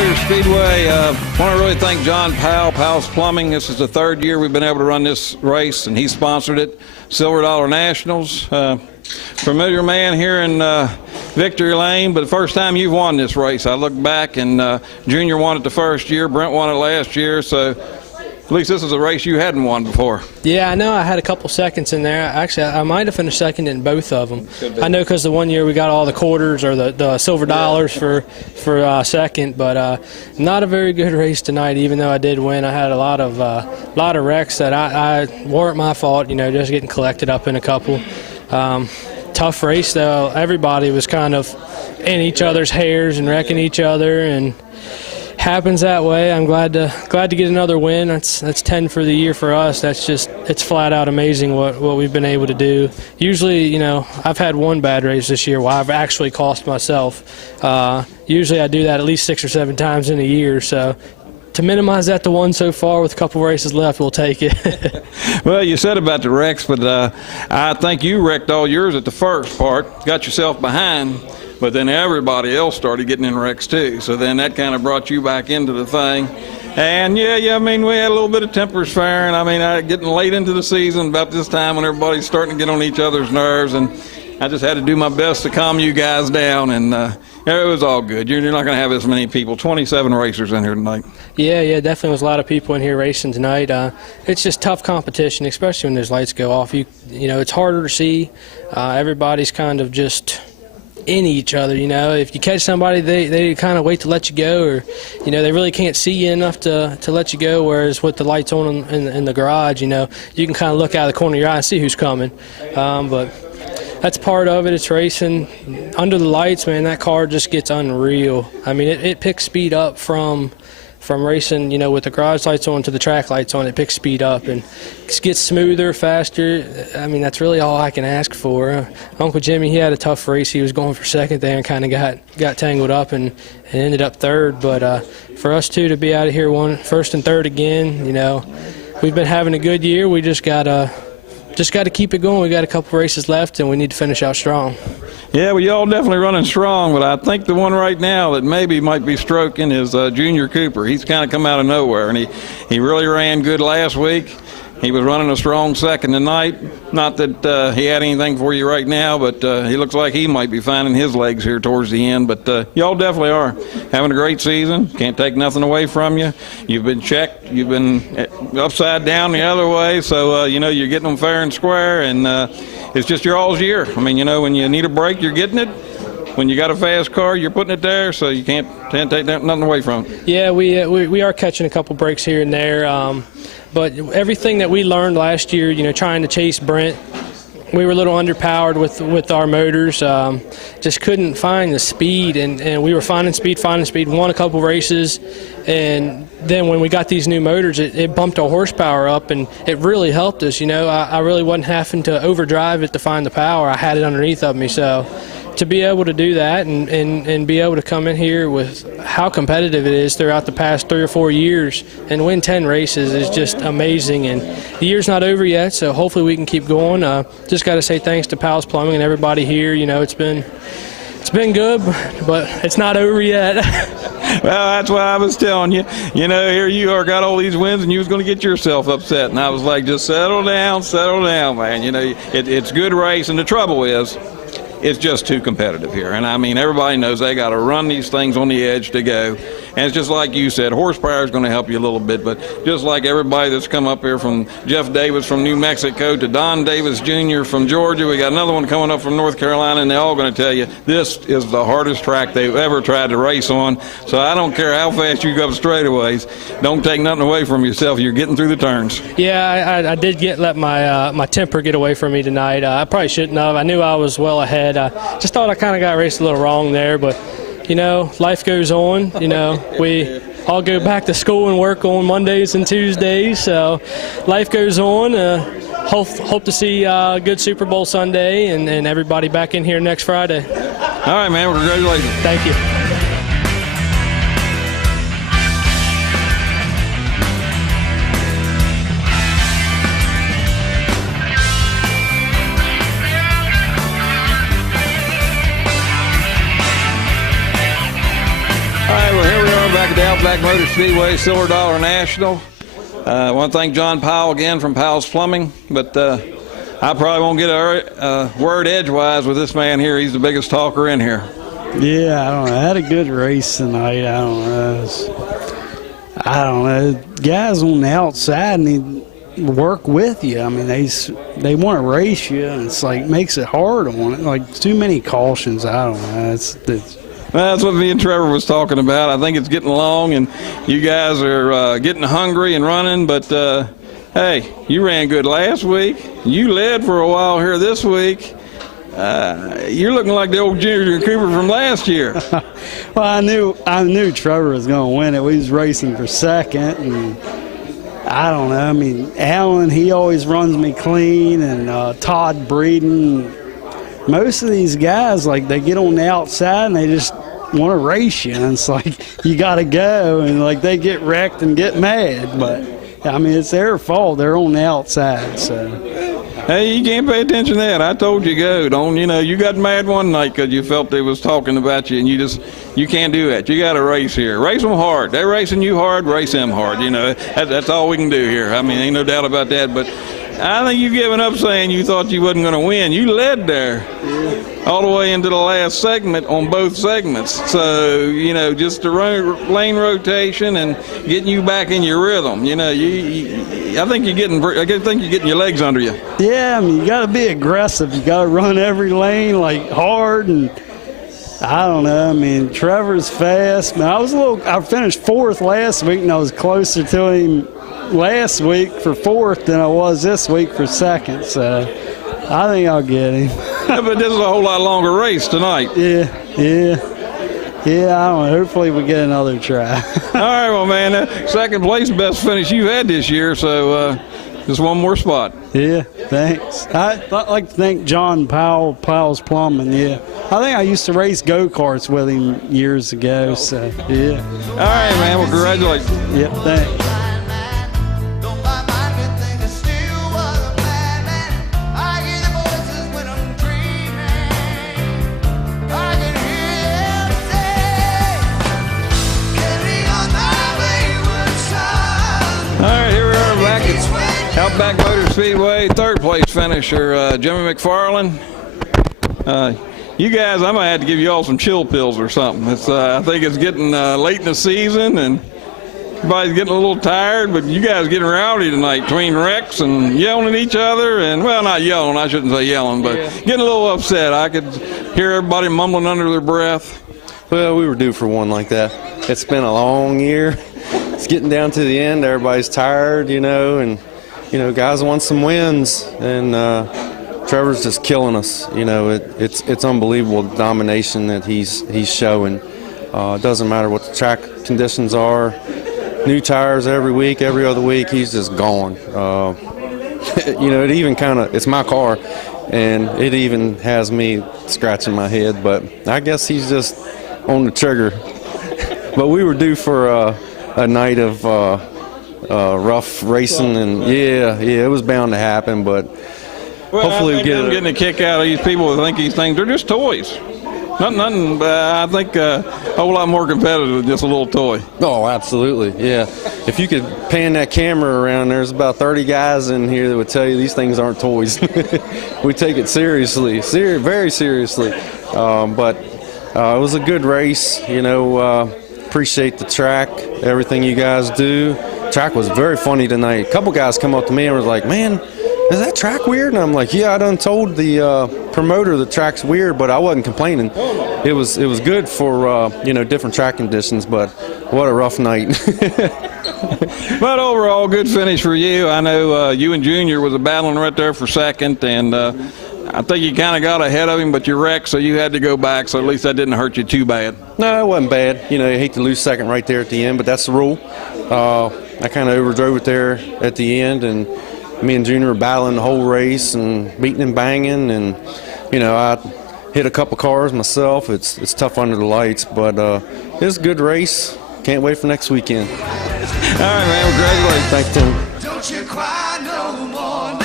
Motor Speedway. Want to really thank John Powell, Powell's Plumbing. This is the third year we've been able to run this race, and he sponsored it. Silver Dollar Nationals. Familiar man here in Victory Lane, but the first time you've won this race. I look back, and Junior won it the first year. Brent won it last year, so at least this is a race you hadn't won before. Yeah, I know I had a couple seconds in there. Actually, I might have finished second in both of them. I know because the one year we got all the quarters or the silver dollars for second, but not a very good race tonight. Even though I did win, I had a lot of wrecks that I weren't my fault. You know, just getting collected up in a couple. Tough race though. Everybody was kind of in each other's hairs and wrecking each other, and happens that way. I'm glad to get another win. That's 10 for the year for us. It's flat out amazing what we've been able to do. Usually, you know, I've had one bad race this year where I've actually cost myself. Usually I do that at least 6 or 7 times in a year, so to minimize that to one so far with a couple races left, we'll take it. Well, you said about the wrecks, but I think you wrecked all yours at the first part, got yourself behind, but then everybody else started getting in wrecks too. So then that kind of brought you back into the thing. And yeah, I mean, we had a little bit of tempers firing. I mean, getting late into the season, about this time when everybody's starting to get on each other's nerves, and I just had to do my best to calm you guys down, and it was all good. You're not going to have as many people. 27 racers in here tonight. Yeah, definitely was a lot of people in here racing tonight. It's just tough competition, especially when those lights go off. You know, it's harder to see. Everybody's kind of just in each other. You know, if you catch somebody, they kind of wait to let you go, or you know, they really can't see you enough to let you go. Whereas with the lights on in the garage, you know, you can kind of look out of the corner of your eye and see who's coming. But that's part of it. It's racing under the lights, man. That car just gets unreal. I mean, it picks speed up from racing, you know, with the garage lights on to the track lights on. It picks speed up and it gets smoother, faster. I mean, that's really all I can ask for. Uncle Jimmy, he had a tough race. He was going for second there and kind of got tangled up and ended up third. But for us two to be out of here first and third again, you know, we've been having a good year. We just got to keep it going. We got a couple races left, and we need to finish out strong. Yeah, well, y'all definitely running strong, but I think the one right now that maybe might be stroking is Junior Cooper. He's kind of come out of nowhere, and he really ran good last week. He was running a strong second tonight. Not that he had anything for you right now, but he looks like he might be finding his legs here towards the end. But y'all definitely are having a great season. Can't take nothing away from you. You've been checked. You've been upside down the other way. So, you know, you're getting them fair and square, and it's just your all's year. I mean, you know, when you need a break, you're getting it. When you got a fast car, you're putting it there, so you can't take nothing away from it. Yeah, we are catching a couple breaks here and there. But everything that we learned last year, you know, trying to chase Brent, we were a little underpowered with our motors. Just couldn't find the speed, and we were finding speed, won a couple races, and then when we got these new motors, it bumped our horsepower up, and it really helped us. You know, I really wasn't having to overdrive it to find the power. I had it underneath of me, so to be able to do that and be able to come in here with how competitive it is throughout the past 3 or 4 years and win 10 races is just amazing. And the year's not over yet, so hopefully we can keep going. Just got to say thanks to Powell's Plumbing and everybody here. You know, it's been good, but it's not over yet. Well, that's why I was telling you. You know, here you are, got all these wins, and you was going to get yourself upset. And I was like, just settle down, man. You know, it's good race, and the trouble is, it's just too competitive here. And I mean, everybody knows they got to run these things on the edge to go. And it's just like you said, horsepower is going to help you a little bit, but just like everybody that's come up here, from Jeff Davis from New Mexico to Don Davis Jr. from Georgia, we got another one coming up from North Carolina, and they're all going to tell you this is the hardest track they've ever tried to race on. So I don't care how fast you go up straightaways. Don't take nothing away from yourself. You're getting through the turns. Yeah, I did let my temper get away from me tonight. I probably shouldn't have. I knew I was well ahead. I just thought I kind of got raced a little wrong there, but you know, life goes on. You know, we all go back to school and work on Mondays and Tuesdays, so life goes on. Hope to see a good Super Bowl Sunday and everybody back in here next Friday. All right, man. Well, congratulations. Thank you. Outback Motor Speedway Silver Dollar National. I want to thank John Powell again from Powell's Plumbing, but I probably won't get a word edgewise with this man here. He's the biggest talker in here. Yeah, I don't know. I had a good race tonight. I don't know. Guys on the outside need to work with you. I mean, they want to race you, and it's like makes it hard on it. Like too many cautions. I don't know. Well, that's what me and Trevor was talking about. I think it's getting long, and you guys are getting hungry and running. But hey, you ran good last week. You led for a while here this week. You're looking like the old Junior Cooper from last year. Well, I knew Trevor was going to win it. We was racing for second, and I don't know. I mean, Alan, he always runs me clean, and Todd Breeden. Most of these guys, like, they get on the outside and they just want to race you, and it's like you got to go, and like they get wrecked and get mad. But I mean, it's their fault. They're on the outside, so. Hey, you can't pay attention to that. I told you go. Don't, you got mad one night because you felt they was talking about you, and you can't do that. You got to race here. Race them hard. They're racing you hard. Race them hard. That's all we can do here. I mean, ain't no doubt about that. But I think you've given up saying you thought you wasn't going to win. You led there all the way into the last segment on both segments. So, just the lane rotation and getting you back in your rhythm. I think you're getting your legs under you. Yeah, I mean, you got to be aggressive. You got to run every lane like hard, and I don't know. I mean, Trevor's fast. I finished fourth last week, and I was closer to him last week for fourth than I was this week for second, so I think I'll get him. Yeah, but this is a whole lot longer race tonight. Yeah, I don't know. Hopefully we get another try. All right, well, man, second place, best finish you've had this year, so just one more spot. Yeah, thanks. I'd like to thank John Powell, Powell's Plumbing, yeah. I think I used to race go-karts with him years ago, so, yeah. All right, man, well, congratulations. Yep, thanks. Outback Motor Speedway, third place finisher, Jimmy McFarland. You guys, I might have to give you all some chill pills or something. I think it's getting late in the season, and everybody's getting a little tired, but you guys getting rowdy tonight between wrecks and yelling at each other, and, well, not yelling, I shouldn't say yelling, but getting a little upset. I could hear everybody mumbling under their breath. Well, we were due for one like that. It's been a long year. It's getting down to the end. Everybody's tired, and guys want some wins, and Trevor's just killing us. It's unbelievable the domination that he's showing. It doesn't matter what the track conditions are. New tires every week, every other week. He's just gone. It even it's my car, and it even has me scratching my head. But I guess he's just on the trigger. But we were due for a night of rough racing, and it was bound to happen, but hopefully we get it. I'm getting a kick out of these people who think these things, they're just toys. Nothing, but I think a whole lot more competitive than just a little toy. Oh, absolutely, yeah. If you could pan that camera around, there's about 30 guys in here that would tell you these things aren't toys. We take it seriously, very seriously. But it was a good race, appreciate the track, everything you guys do. Track was very funny tonight. A couple guys come up to me and was like, "Man, is that track weird?" And I'm like, "Yeah, I done told the promoter the track's weird, but I wasn't complaining. It was good for different track conditions, but what a rough night." But overall, good finish for you. I know you and Junior was battling right there for second, and I think you kind of got ahead of him, but you wrecked, so you had to go back, so at least that didn't hurt you too bad. No, it wasn't bad. You hate to lose second right there at the end, but that's the rule. I kind of overdrove it there at the end, and me and Junior were battling the whole race and beating and banging, and, I hit a couple cars myself. It's tough under the lights, but it was a good race. Can't wait for next weekend. All right, man. Congratulations. Thanks, Tim. Don't you cry no more.